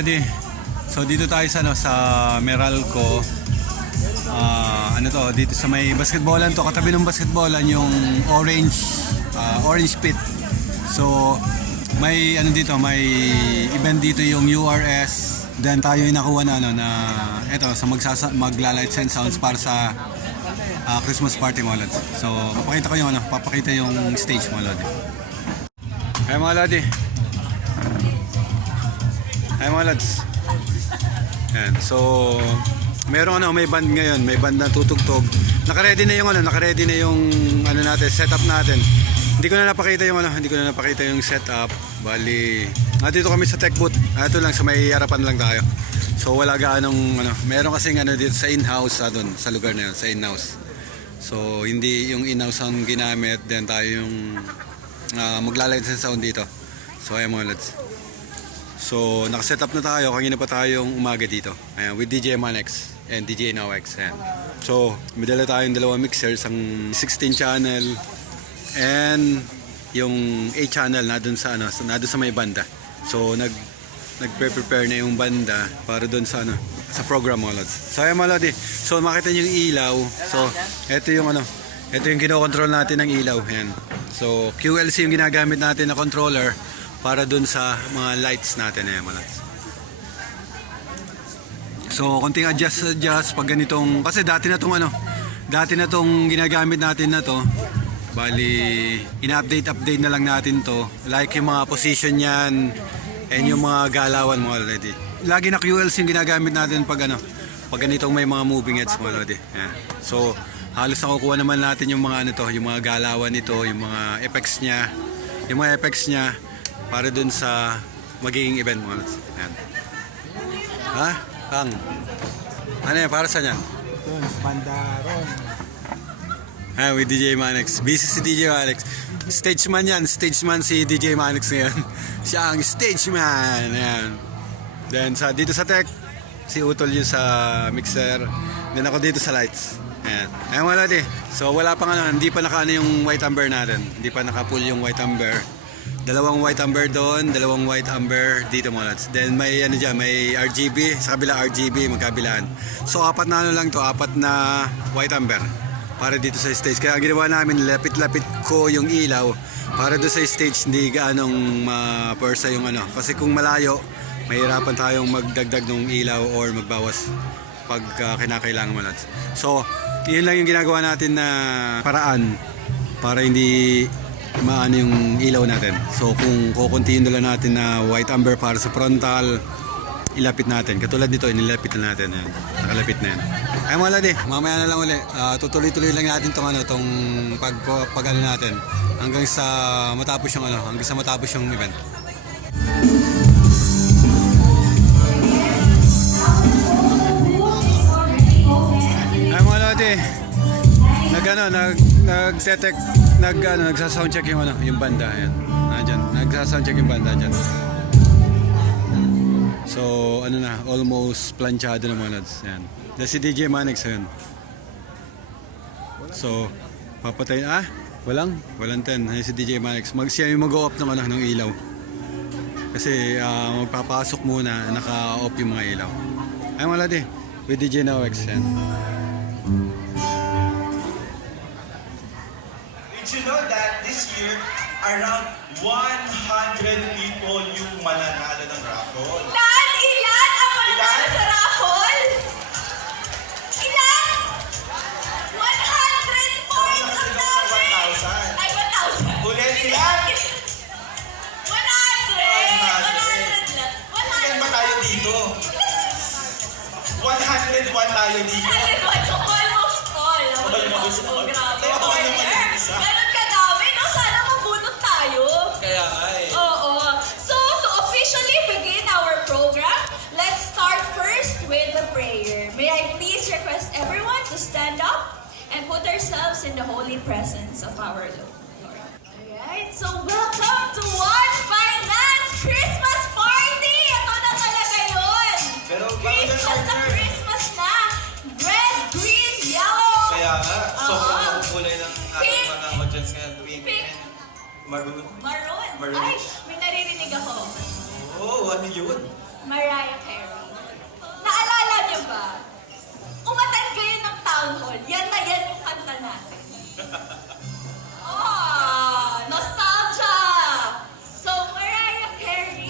Lodi. So dito tayo sa sa Meralco. Ano to, dito sa may basketballan to, katabi ng basketballan yung orange pit. So may ano dito, may event dito yung URS. Then tayo yung nakuha na eto sa magla-lights and sounds para sa Christmas party mga Lods. So papakita ko yung papakita yung stage mga Lodi. Ay mga Lodi. Ay mga Lods. Yan. So merong may band ngayon, may band na tutugtog. Naka-ready na yung natin, setup natin. Hindi ko na napakita yung setup. Bali, dito kami sa tech booth. Ito lang sa may harapan lang tayo. So wala gaanong meron kasing dito sa in-house doon sa lugar na yun, sa in-house. So hindi yung in-house ang ginamit, then tayo yung magla-light sa sound dito. So ayan mga Lods. So naka-set up na tayo, kanina pa tayong umaga dito. Ayan, with DJ Manex and DJ Nawex. Ayan. So may dala tayong dalawang mixers, ang 16 channel and yung 8 channel na dun sa sa may banda. So nagpe-prepare na yung banda para dun sa sa program mga Lods. So ayan mga Lodi. So makita niyo yung ilaw. So ito yung kino-control natin ng ilaw. Ayan. So QLC yung ginagamit natin na controller para dun sa mga lights natin mga Lods. So konting adjust pag ganitong, kasi dati na tong ginagamit natin na to. Bali ina-update na lang natin to, like yung mga position yan and yung mga galawan mga Lodi. Lagi na QLC yung ginagamit natin pag ganitong may mga moving heads mga Lodi. Yan. So halos nakukuha naman natin yung mga yung mga galawan nito, yung mga effects niya para dun sa magiging event mga Lods. Yan. Ha? Kang? Ano yan? Para saan yan? Doon, sa Bandaron. With DJ Manex. Busy si DJ Manex. Stage man yan. Stage man si DJ Manex ngayon. Siya ang stage man. Ayan. Then dito sa tech, si Utol yung sa mixer. Then ako dito sa lights. Ayan. Ayan wala di. So wala pang hindi pa yung white amber natin. Hindi pa naka-pull yung white amber. Dalawang white amber doon, dalawang white amber dito mga Lods. Then may may RGB, sa kabila RGB, magkabilaan. So apat na apat na white amber para dito sa stage. Kaya ang ginawa namin, lapit-lapit ko yung ilaw para doon sa stage, hindi gaanong ma-persa yung Kasi kung malayo, mahirapan tayong magdagdag ng ilaw or magbawas pag kinakailangan mga Lods. So, yun lang yung ginagawa natin na paraan para hindi maano yung ilaw natin. So kung kukuntiin na lang natin na white amber para sa frontal, ilapit natin. Katulad nito, inilapit na natin. Yan. Nakalapit na yan. Ay mga Lodi, mamaya na lang uli. Tutuloy-tuloy lang natin tong pag natin hanggang sa matapos yung event. Ay mga Lodi, nagsa-soundcheck yung banda. Ayan. Nandiyan, nagsa-soundcheck yung banda diyan. So, almost planchado na mga Lods. Ayan. Dahil si DJ Manex yun. So, papatay walang 10. Ayan si DJ Manex. Siya yung mag-o-off ng ilaw. Kasi magpapasok muna, naka-off yung mga ilaw. Ay mga Lodi, with DJ Nawex. Ayan. Did you know that this year, around 100 people yung mananalo ng raffle? Ilan ang mananalo sa raffle? Ilan? 100 points ang number! 1,000. Ay, 1,000. Ulit ilan? 100! 100 lang. Ilan ba tayo dito? 101 tayo dito. 101. So, almost all. Almost all. Grabe, Kaya ako naman partner. yung isa. Ganun kadami, no? Sana mabunot tayo. Kaya Oo. So, to officially begin our program, let's start first with the prayer. May I please request everyone to stand up and put ourselves in the holy presence of our Lord. Alright, so welcome to One Finance Christmas Party! Ito na talaga yun! Pero Christmas na Christmas na! Red, green, yellow! Kaya nga, sobrang kulay ng ating Pink. mga audience ngayon. Pink. Maroon. Maroon! Maroon. Ay, may naririnig ako. Oh, ano yun? Mariah Carey. Naalala niyo ba? Umatay kayo ng town hall. Yan na yan yung kanta natin. Ah, nostalgia! So, Mariah Carey.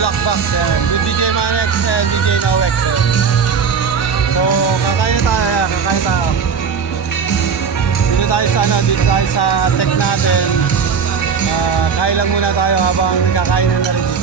Blackbox with DJ Manex and DJ Nowex. So, kakain tayo. Dito tayo sa tech natin. Kain lang muna tayo habang kakain na rin dito.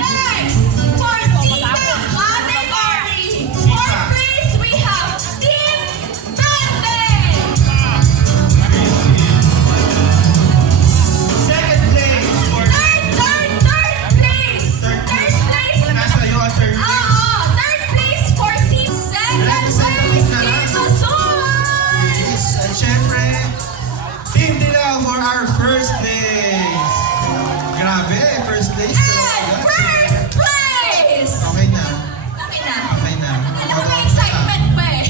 Next, for Tita Ate Mary, 4 our first place. Grabe, first place. And first place! Okay na. Okay na. Okay na. Alam ko may excitement pa eh.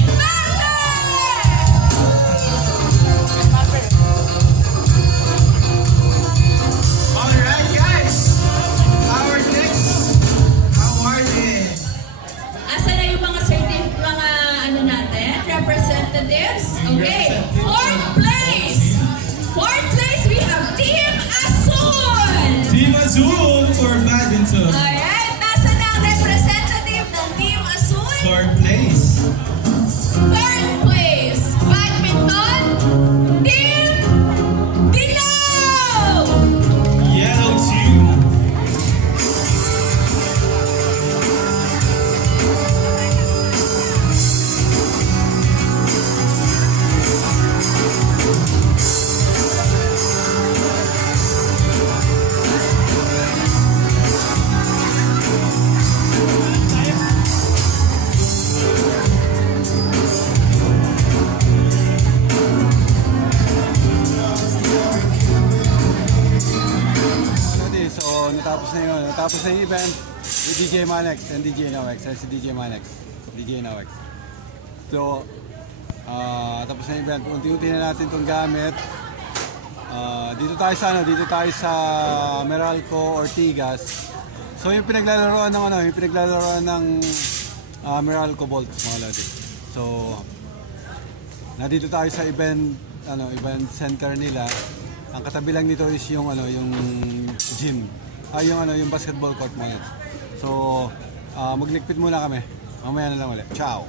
Alright guys, our next award is Asa na yung mga mga ano natin, representatives? Okay, fourth place! Fourth place, we have Team Azul! Team Azul for badminton. Alright, nasa na ang representative ng Team Azul? Fourth place. Third place, badminton, Team Dilaw! Yellow team. So, natapos na yun. Natapos na yung event with DJ Manex and DJ Nowex. Si DJ Manex. DJ Nowex. So, tapos na yung event. Unti-unti na natin itong gamit. Dito tayo sa dito tayo sa Meralco, Ortigas. So, yung pinaglalaroan ng Meralco Bolts, mga lodi. So, nandito tayo sa event center nila. Ang katabi lang nito is yung yung gym. Yung basketball court mo. So, magligpit muna kami. Mamaya na lang ulit. Ciao.